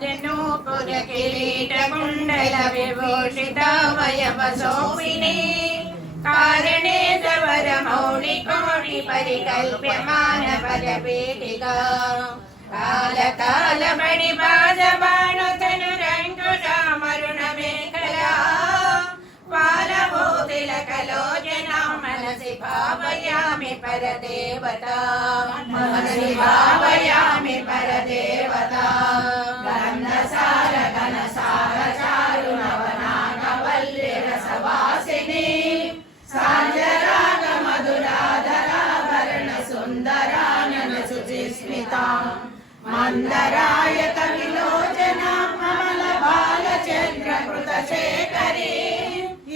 राजनूपुरकिरीटकुण्डलविभूषितावयवशोभिनी कारणे सवरमौलिकोटिपरिकल्प्यमानपदपीठिका कालकालमणिपादबाणतनुरङ्कुशामरुणमेखला बालभूतिलकलोचनां मनसि भावयामि परदेवता मनसि भावयामि परदेवता गन्धसार घनसार चारुणवनागवल्लिरसवासिनी साञ्जराग मधुराधराभरण सुन्दरानन शुचिस्मिता मन्दरायत विलोचना कमल बालचन्द्रकृतशेखरी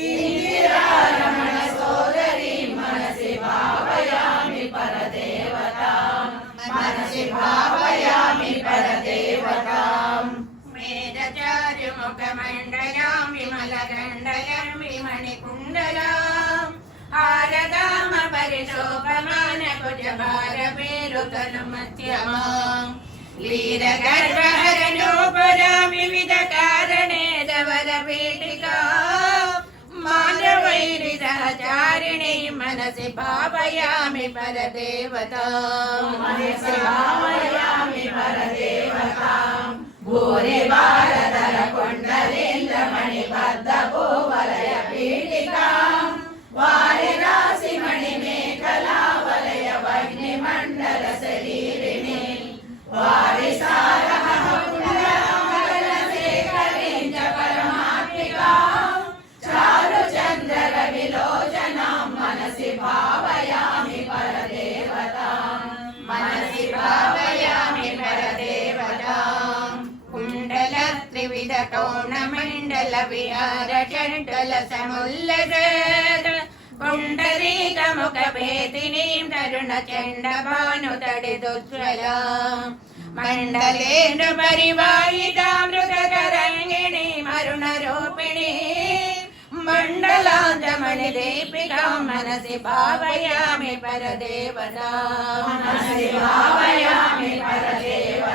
इंदिरारमण सोदरी मनसि भावयामि परदेवता मनसि भावयामि परदेवता मेधचारुमुखमण्डलां विमलगण्डलं विमणिकुण्डलां हारदाम परिशोभमानकुजभारपेरुतनुमध्यमां लीलगर्भहरणोपरा विविधकारणे धवलपीठिका मानवैरिसहचारिणी मनसि भावयामि परदेवता मनसि भावयामि परदेवता भूरिवारधर कुण्डलेन्द्रमणिबद्धभूवलय पीठिका वारिराशिमणिमेखला वलय वह्निमण्डल शरीरिणी वारिसारः कुण्डलमगलशेखरीं च परमात्मिका चारुचन्द्ररविलोचनां मनसि भावयामि परदेवता मनसि भावयामि परदेवता कुण्डलत्रिविधकोणमण्डलविहारचण्डलसमुल्लसत् पुण्डरीकमुखभेदिनीं तरुणचण्डभानुतडिदुज्ज्वलां मण्डलेन्दुपरिवाहितामृततरङ्गिणीं अरुणरूपिणी मण्डलान्तमणिदीपिकां मनसि भावयामि परदेवता मनसि भावयामि परदेवता